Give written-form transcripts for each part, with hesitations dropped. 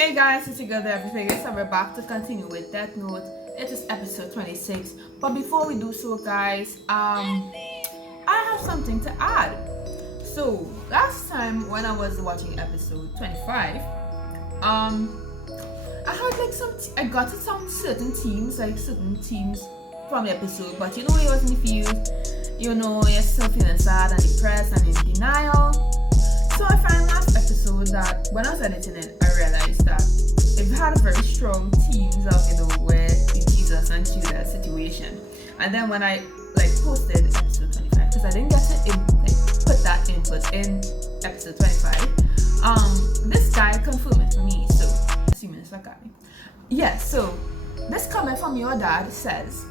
Hey guys, it's your girl Everything is, and we're back to continue with Death Note. It is episode 26. But before we do so, guys, I have something to add. So last time when I was watching episode 25, I had like I got to some certain themes from the episode, but you know it was in the field, you're still feeling sad and depressed and in denial. So I found last episode that when I was editing it, I realized that it had a very strong themes of where the Jesus and Judas situation. And then when I posted episode 25, because I didn't get to put that input in episode 25, this guy confirmed it for me. So assuming it's like that. Yeah. So this comment from your dad says,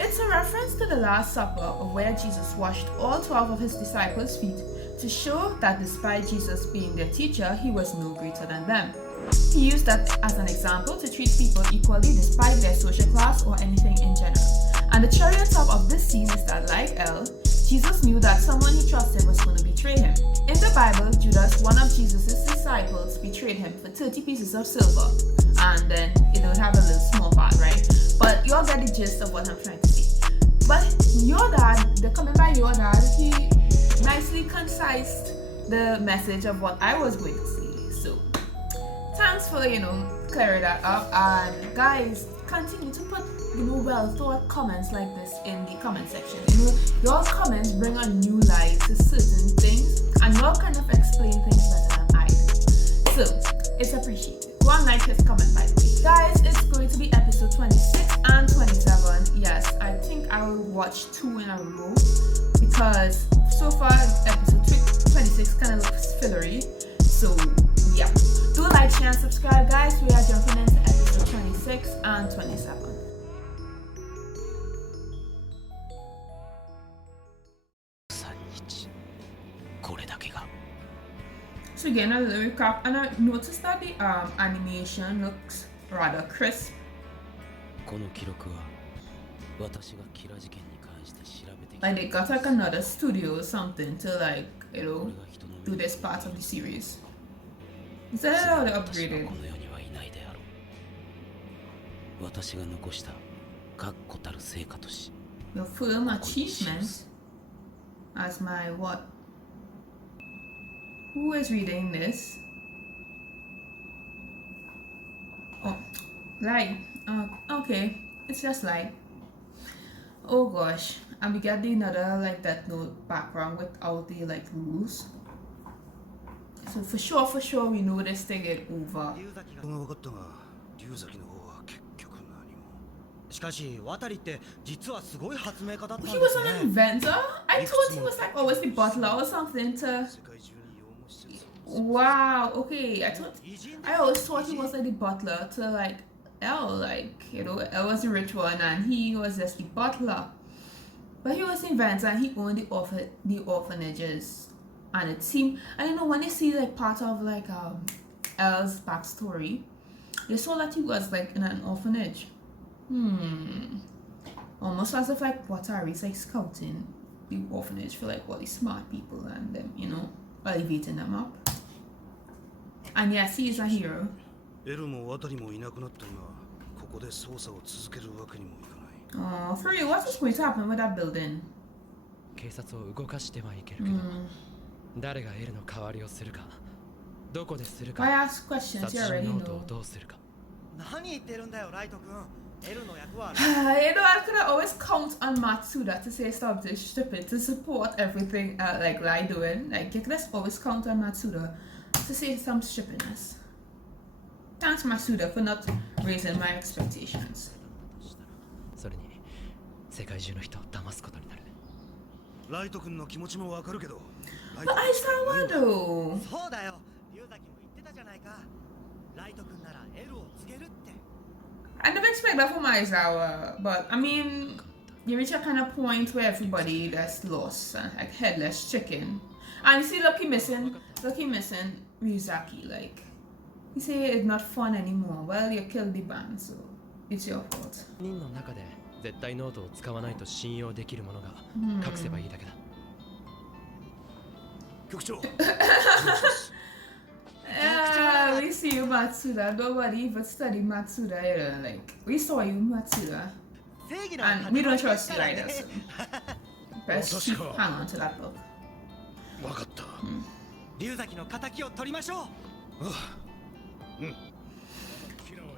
it's a reference to the Last Supper of where Jesus washed all 12 of his disciples' feet to show that despite Jesus being their teacher, he was no greater than them. He used that as an example to treat people equally despite their social class or anything in general. And the cherry on top of this scene is that, like Elle, Jesus knew that someone he trusted was going to betray him. In the Bible, Judas, one of Jesus' disciples, betrayed him for 30 pieces of silver. And then it would have a little small part, right? But you all get the gist of what I'm trying to say. But your dad, the comment by your dad, he nicely concised the message of what I was going to say. So thanks for clearing that up. And guys, continue to put well thought comments like this in the comment section. Your comments bring a new light to certain things, and y'all kind of explain things better than I do. So it's appreciated. Go and like this comment, by the way. Guys, it's going to be episode 26 and 27. Yes, I think I will watch 2 in a row because so far episode 26 kind of looks fillery. So yeah, do like, share, and subscribe, guys. We are jumping into episode 26 and 27. So again, a little recap, and I noticed that the animation looks rather crisp. Like they got like another studio or something to do this part of the series. Is that how they upgraded? Your firm achievements as my what? Who is reading this? Oh, Light. Okay, it's just Light. Oh gosh, and we get another Death Note background without the rules. So for sure we know this thing is over. He was an inventor? I thought he was always the butler or something to... Wow, okay. I always thought he was the butler to Elle, Elle was the rich one and he was just the butler. But he was the inventor and he owned the orphanages. And it seemed, when you see part of Elle's backstory, they saw that he was in an orphanage. Almost as if Watari's scouting the orphanage for all the smart people and them, elevating them up. And yes, he is a hero. Oh, for real, what is going to happen with that building? I ask questions, you already know. I could always count on Matsuda to say something stupid to support everything Lai doing. You could always count on Matsuda to say some stupidness. Thanks Matsuda for not raising my expectations. But Aizawa though. I never expect that from Aizawa, but you reach a kind of point where everybody that's lost and headless chicken. And you see Lucky missing Ryuzaki, you say it's not fun anymore. Well, you killed the band, so it's your fault. We see you, Matsuda. Nobody even study Matsuda, you know, like, we saw you, Matsuda. And we don't trust you either, so. Best keep hang on to that book.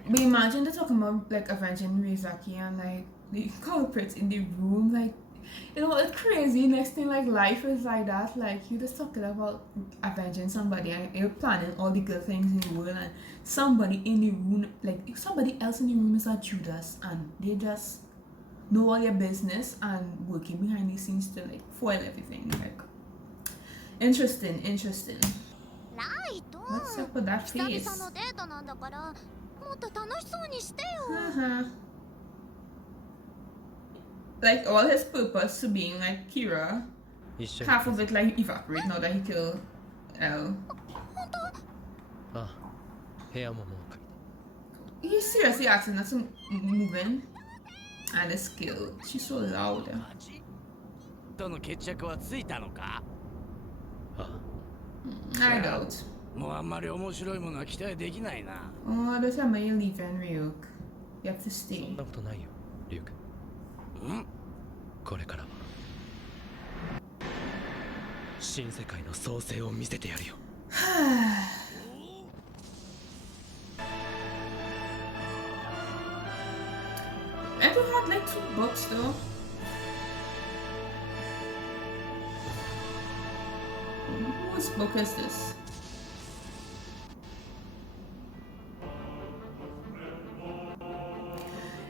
But imagine they're talking about like avenging Rizaki and like the culprits in the room, like, you know, it's crazy. Next thing, like, life is like that. Like, you just talking about avenging somebody and you're planning all the good things in the world, and somebody in the room, like, somebody else in the room is a Judas, and they just know all your business and working behind the scenes to like foil everything. Like, interesting. What's up with that face? Like, all his purpose to being like Kira, half of it like evaporate now that he killed L. He's seriously asking us to move in. And the skill. She's so loud. I doubt. Oh, the time when you leave in Ryuk, you have to stay. I don't have like 2 books though. Whose book is this?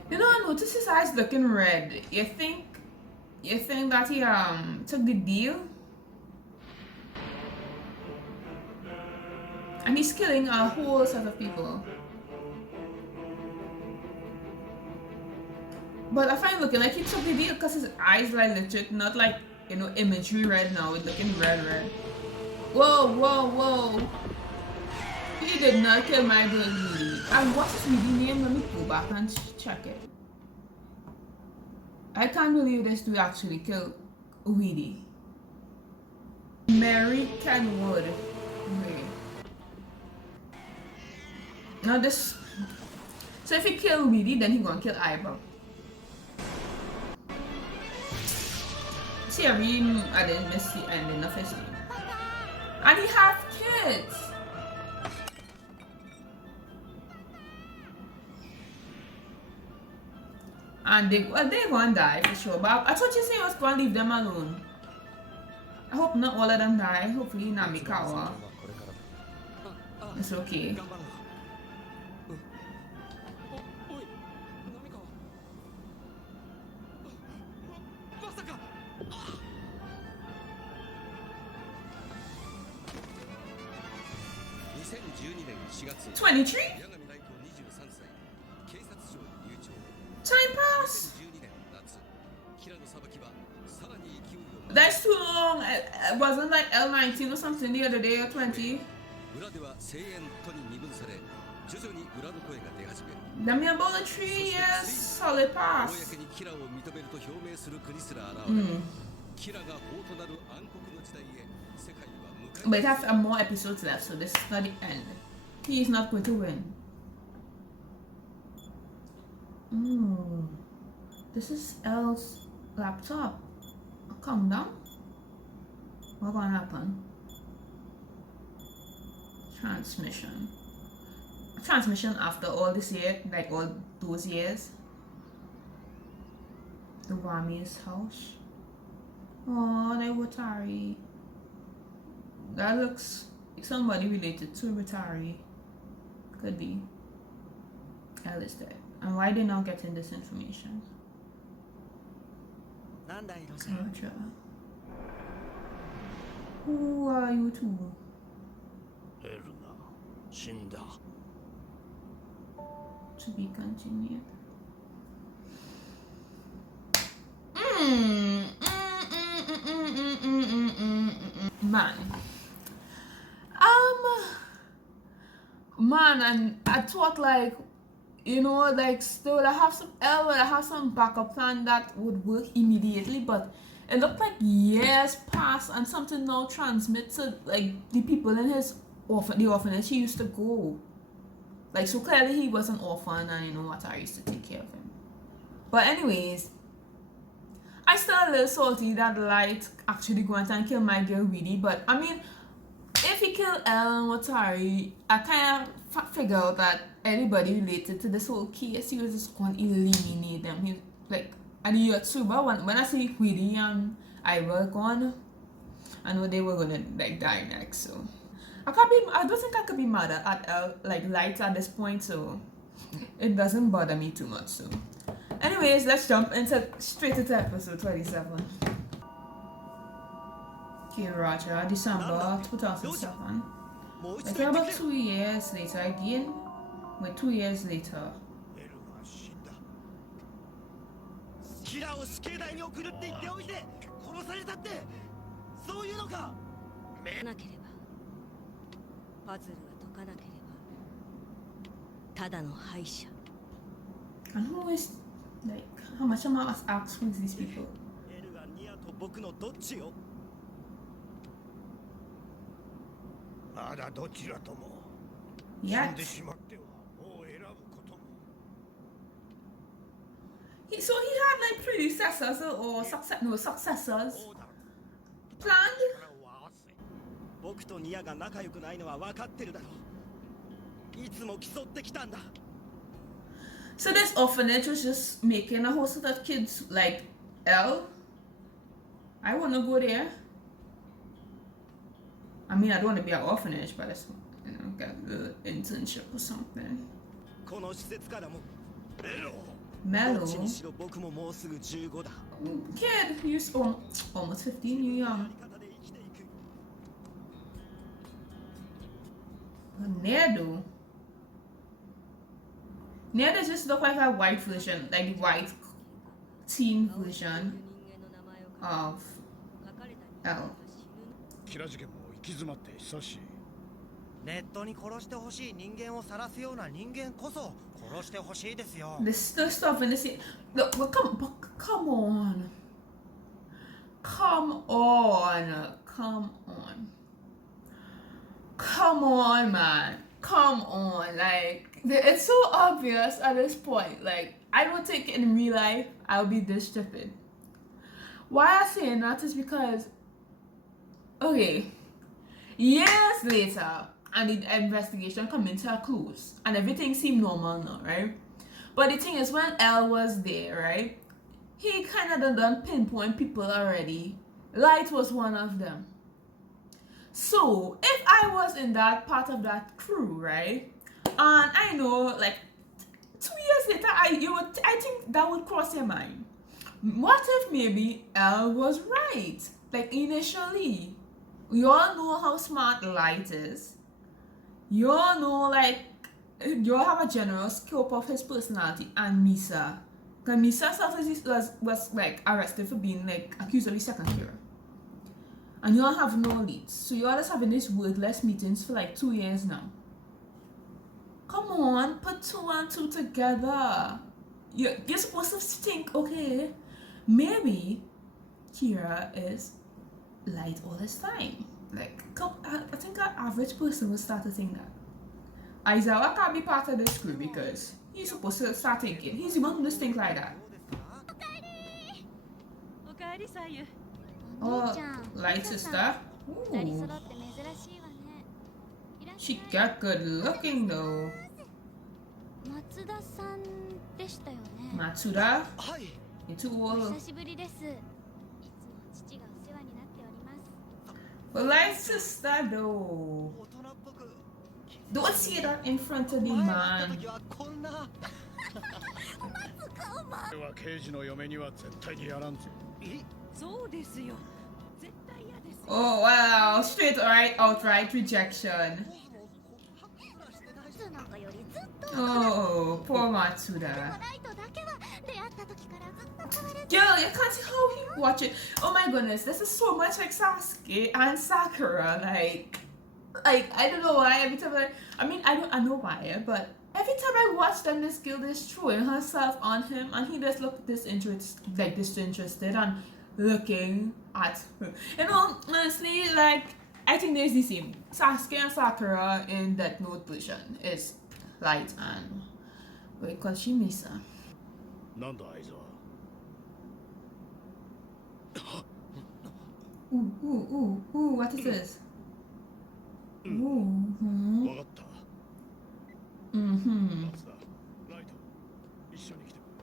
You know, I noticed his eyes looking red. You think that he took the deal? And he's killing a whole set of people. But I find looking like he took the deal because his eyes like legit, not like, you know, imagery red now. It's looking red. Whoa. He did not kill my girl Rudy. And what's his reading name? Let me go back and check it. I can't believe this dude actually killed Weedy. Mary Kenwood. Okay. Now this. So if he kill Weedy, then he gonna kill Eyebrow. See, I didn't miss the ending of his name. And he have kids. And they're gonna die for sure. But I thought you said you was gonna leave them alone. I hope not all of them die. Hopefully Namikawa. It's okay. Time pass. That's too long. It wasn't like L19 or something the other day or 20. Let me about the 3 years solid pass. But it has more episodes left, so this is not the end. He is not going to win. This is L's laptop. Calm down. What's gonna happen? Transmission after all this year, like all those years. The Wami's house. Oh, they Watari. That looks like somebody related to Watari. Could be. L is dead. And why they not getting this information? Gotcha. Who are you two? To be continued. Man, and I thought like, you know, like still I have some backup plan that would work immediately, but it looked like years passed and something now transmits to like the people in his the orphanage he used to go. Like, so clearly he was an orphan, and Watari used to take care of him. But anyways, I still a little salty that Light actually went and killed my girl Weedy. But I mean, if he killed Elle and Watari, I kind of figure out that anybody related to this whole case, he was just going to eliminate them. He like, and Yotsuba, when I say Weedy and I were gone, I know they were gonna like die next. So I don't think I could be mad at Elle, like Light at this point. So it doesn't bother me too much. So anyways, let's jump straight into episode 27. Okay, Roger, December 2007. Like about 2 years later again. Wait, 2 years later. キラを死刑台に送るって言っておいて殺されたってそういうのかなければパズルが解かなければただの敗者 And who is like how much am I asked with these people? エルがニアと僕のどっちをまだどちらとも死んでしまってはもう選ぶことも So he had like predecessors or successors planned. 僕とニアが仲良くないのは分かってるだろういつも競ってきたんだ So this orphanage was just making a host of kids like Elle. I want to go there. I mean, I don't want to be an orphanage, but let's get a little internship or something. この施設からも Mello. どっちにしろ僕ももうすぐ15だ Kid, you're almost 15, you're young. Nerdo. Nerdo just look like a white version, like the white teen version of Elle. キラ事件も行き詰まって久しいネットに殺してほしい人間を晒すような人間こそ殺してほしいですよ This the stuff in the scene. Look, but come on. Come on. Come on. Come on, man. Come on. Like, it's so obvious at this point. Like, I don't think in real life I'll be this stupid. Why I say that is because, okay, years later, and the investigation coming to a close, and everything seemed normal now, right? But the thing is, when Elle was there, right, he kind of done pinpoint people already. Light was one of them. So if I was in that part of that crew, right, and I know like 2 years later, I think that would cross your mind. What if maybe Elle was right? Like initially, you all know how smart Light is. You all know, like, you all have a general scope of his personality, and Misa. Because Misa was like arrested for being like accused of the second hero. And you all have no leads. So you all just having these wordless meetings for like 2 years now. Come on, put 2 and 2 together. You're supposed to think, okay, maybe Kira is Light all this time. Like, I think an average person would start to think that. Aizawa can't be part of this crew because he's supposed to start thinking. He's the one who just think like that. Oh, Light sister. Ooh. She got good looking though. Matsuda? You're too old. But Light sister though. Don't say that in front of the man. 俺は刑事の嫁には絶対にやらんぜそうですよ絶対嫌です Oh wow, outright rejection. Oh, poor Matsuda. Girl, you can't see how he watch it. Oh my goodness, this is so much like Sasuke and Sakura. Like I don't know why every time I know why, but every time I watch them, this girl is throwing herself on him, and he just look disinterested and looking at her. You know, honestly, like I think there's the same Sasuke and Sakura in Death Note version is light and wait, cause she Misa. なんだあいつは。 Ooh, what is this? Ooh, わかった。 mm-hmm, 松田、ライト、一緒に来てく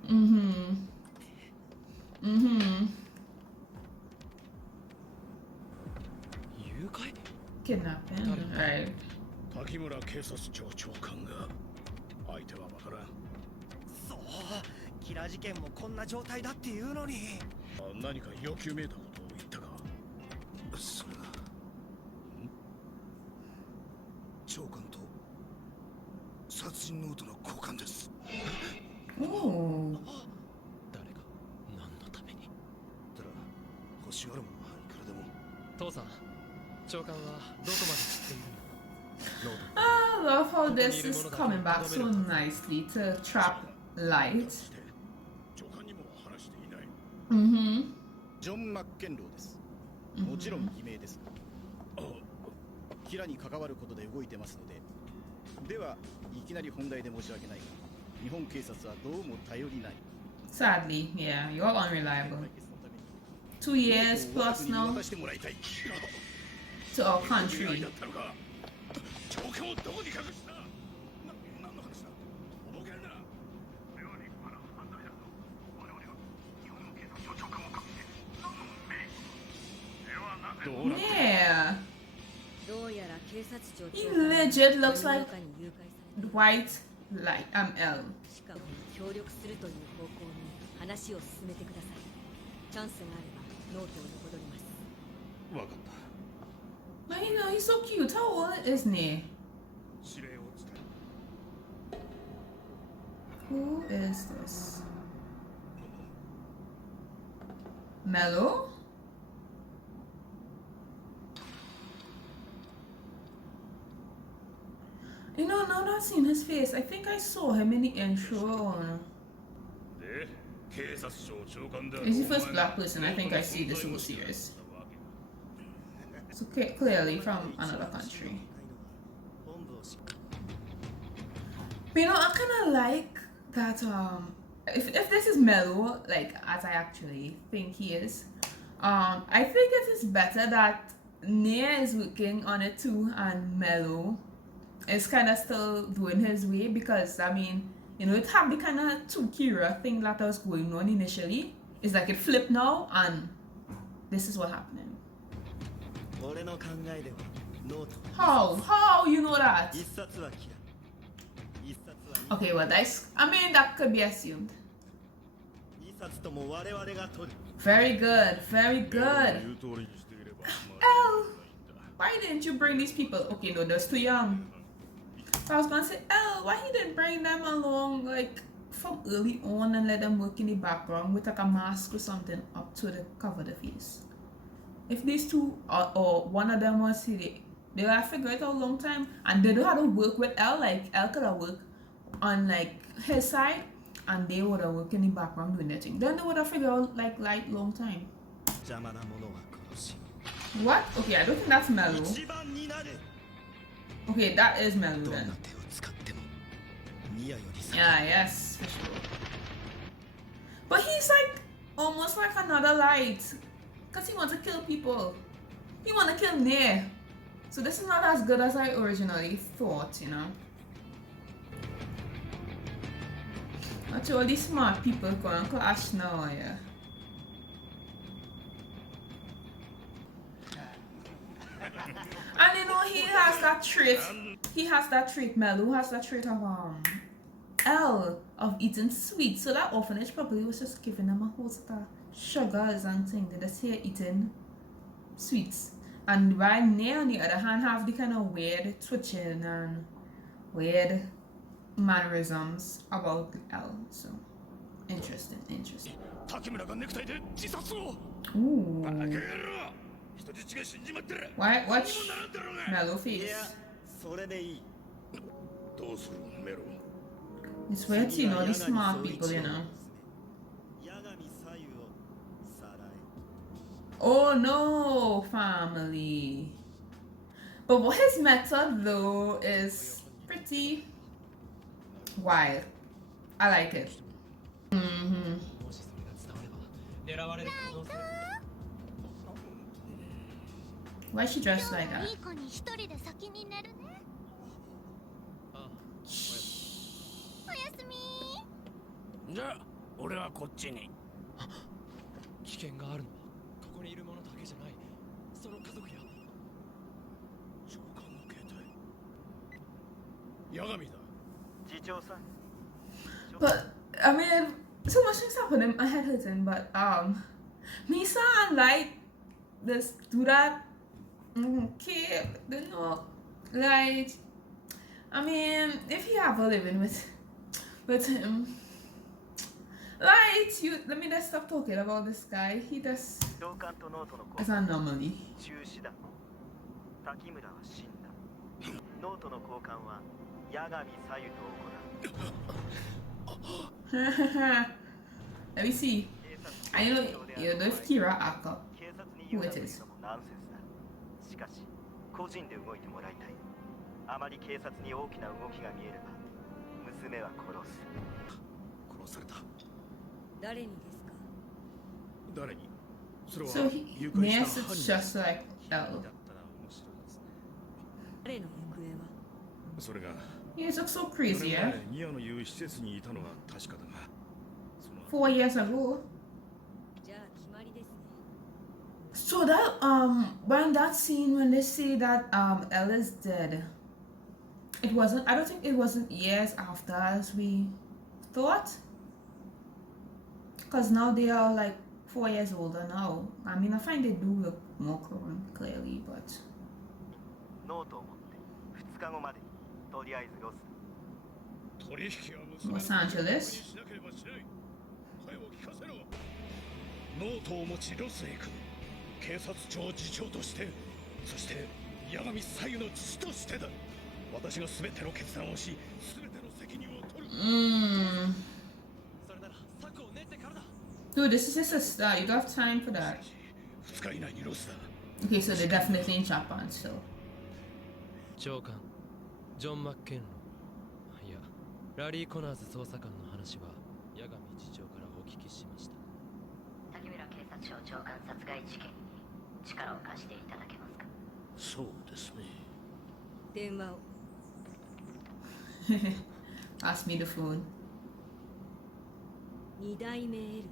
れ。 mm-hmm. 誘拐 Kidnapping, right. 滝村警察庁長官が相手はわからん。そうキラ事件もこんな状態だっていうのに。何か要求めいたことを言ったか。それが長官と殺人ノートの交換です。 Ooh. 誰が何のために。ただ欲しがるものはいくらでも。父さん長官はどこまで知っているんだ。 I love how this is coming back so nicely to trap light. 長官にも話していない。 Mm-hmm. ジョン・マッケンローです。もちろん偽名です。キラに関わることで動いてますので。ではいきなり本題で申し訳ないが、日本警察はどうも頼りない。 Sadly, yeah, you're unreliable. 2 years plus now 渡してもらいたい。 to our country. 長官をどこに隠した？何の話だ？おぼけるな。では立派な犯罪だぞ。我々が日本の警察の長官を隠して何のメリット？ではなぜ？どうなってる？ Yeah. どうやら警察庁 He legit looks like に誘拐されて white light L. しかも協力するという方向に話を進めてください。チャンスがあればノートを横取ります。わかった。 But you know, he's so cute. How old is he? 指令を伝え。 Who is this? Mello? You know, now that I've seen his face, I think I saw him in the intro. で、警察庁長官だ。 He's the first black person I think I see this whole series. So clearly from another country. But you know, I kind of like that. If this is Mello, like as I actually think he is, I think it is better that Nia is working on it too, and Mello is kind of still doing his way, because I mean, you know, it had the kind of two Kira thing that was going on initially. It's like it flipped now, and this is what happening. 俺の考えではノート How you know that? 一冊はキラ一冊は Okay, well I mean that could be assumed. 二冊とも我々が取る。 Very good, very good. 言う通りにしていれば。 L, why didn't you bring these people? Okay, no, they're too young. I was gonna say, L, why he didn't bring them along like from early on and let them work in the background with like a mask or something up to the cover the face. If these two or one of them was here, they would have figured it out a long time, and they don't have to work with L. Like L could have worked on like his side, and they would have worked in the background doing their thing. Then they would have figured out like long time. 邪魔なものは殺し。 What? Okay, I don't think that's Mello. 一番になる。 Okay, that is Mello どんな then. 手を使ってもニアより先。 Yeah, yes, for sure. But he's like almost like another light, because he wants to kill people. He wants to kill Nair. So this is not as good as I originally thought, you know. Not all these smart people going to clash now, yeah. And you know, he has that trait. He has that trait. Mello has that trait of L of eating sweets. So that orphanage probably was just giving them a whole set of sugars and things. They just here eating sweets. And while Nair on the other hand have the kind of weird twitching and weird mannerisms about L. So interesting. 滝村がネクタイで自殺を。 Ooh. バカ野郎。人質が死んじまってる。 Why watch 何もならんだろうが。 Mello い face? や、それでいい。どうするメロ。 It's weird seeing all these smart people, you know. 八神左右をさらえ。 Oh no, family. But what his method though is pretty Wild. I like it. もしそれが伝われば狙われる可能性 Why is she dressed like that? いい子に一人で先に寝るね。あおやすみ。じゃあ俺はこっちに。危険があるのはここにいる者だけじゃないその家族や長官の携帯。八神だ。次長さん。 But I mean, so much things happening. My head hurting. But Misa and Light, this do that. Okay, you know, like, I mean, if you have a living with him, Light, let me just stop talking about this guy. He just is an anomaly. 中止だ。滝村は死んだ。ノートの交換は八神左右と行う。 Let me see. I know if Kira Aka, who it is. しかし個人で動いてもらいたい。あまり警察に大きな動きが見えれば娘は殺す。殺された。誰にですか？誰に？それは So he, 誘拐 yes, した it's 犯人。 just like L. 彼の行方は？それが He looks so 4 crazy, 年 yeah? 前ニアの言う施設にいたのは確かだが、その 4 years ago. じゃあ決まりですね。 So that when that scene when they say that Elle is dead, it wasn't. I don't think it wasn't years after as we thought. Cause now they are like 4 years older now. I mean, I find they do look more current, clearly, but ノートを持って2日後までにとりあえずロス。取引は娘の Los Angeles. しなければしない。声を聞かせろ。ノートを持ちロスへ行く。警察庁次長として、そして八神左右の父としてだ。私が全ての決断をし、全ての責任を取る。それなら策を練ってからだ dude, this is his sister. You don't have time for that. 2日以内にロスだ。 Okay, so they're definitely in Japan still. 長官ジョン・マッケンローいやラリー・コナーズ捜査官の話は八神次長からお聞きしました。滝村警察庁長官殺害事件に力を貸していただけますか？そうですね。電話を。Pass me the phone. 二代目 L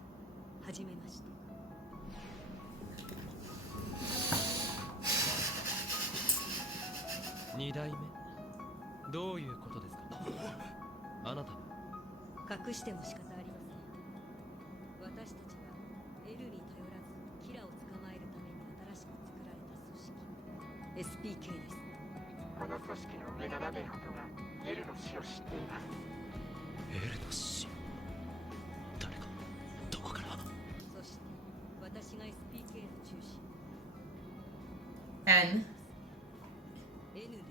はじめまして。2代目どういうことですかあなたは隠しても仕方ありません。私たちは L に頼らずキラを捕まえるために新しく作られた組織 SPK です。この組織の目7名ほどがエルの死を知っています。エルの死誰がどこからそして私が SPK の中心 N. N で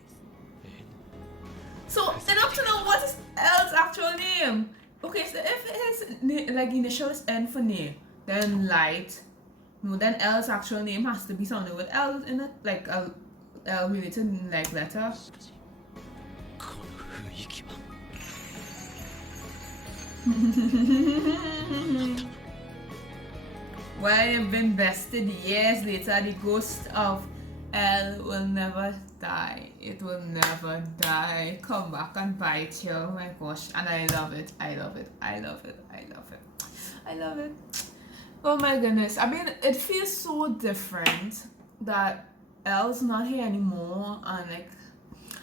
す。 So they don't know what is L's actual name. Okay, so if his like initial is N for name, then Light. No, then L's actual name has to be something with L in it, like a L related like letter. しかしこの雰囲気は Why have been bested years later, the ghost of L will never die. It will never die. Come back and bite you. Oh my gosh. And I love it. I love it. I love it. I love it. I love it. Oh my goodness. I mean, it feels so different that L's not here anymore. And like,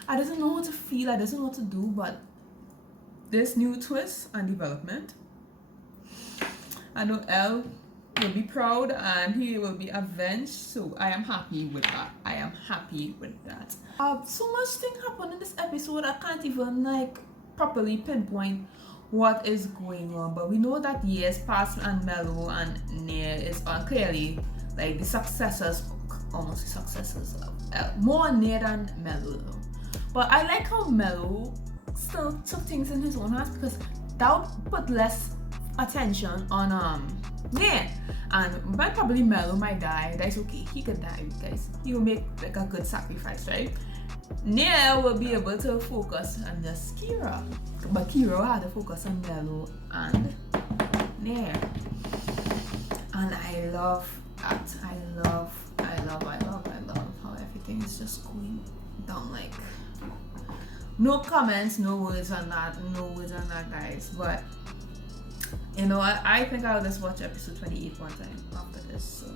I don't know what to feel. I don't know what to do. But this new twist and development, I know L will be proud and he will be avenged, so I am happy with that. I am happy with that. So much thing happened in this episode, I can't even like properly pinpoint what is going on, but we know that years past and Mello and Near is clearly like the successors, almost the successors of more Near than Mello. But I like how Mello still took things in his own hands, because that would put less attention on Near. And when probably Mello might die, that's okay. He could die, guys. He will make like a good sacrifice, right? Nia will be able to focus on just Kira, but Kira had to focus on Mello and Nia. And I love that. I love how everything is just going down. Like, no comments, no words on that, guys. But you know what? I think I'll just watch episode 28 one time after this. So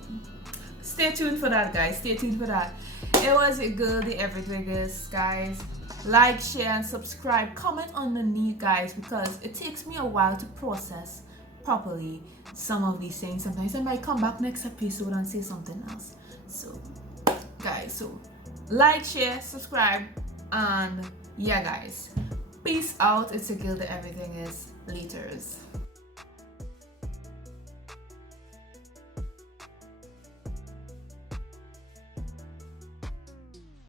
stay tuned for that, guys. Stay tuned for that. It was your girl, the Everythingers, guys. Like, share, and subscribe. Comment underneath, guys, because it takes me a while to process properly some of these things. Sometimes I might come back next episode and say something else. So guys, so like, share, subscribe, and yeah, guys, peace out. It's your girl, the Everythingers. Laters.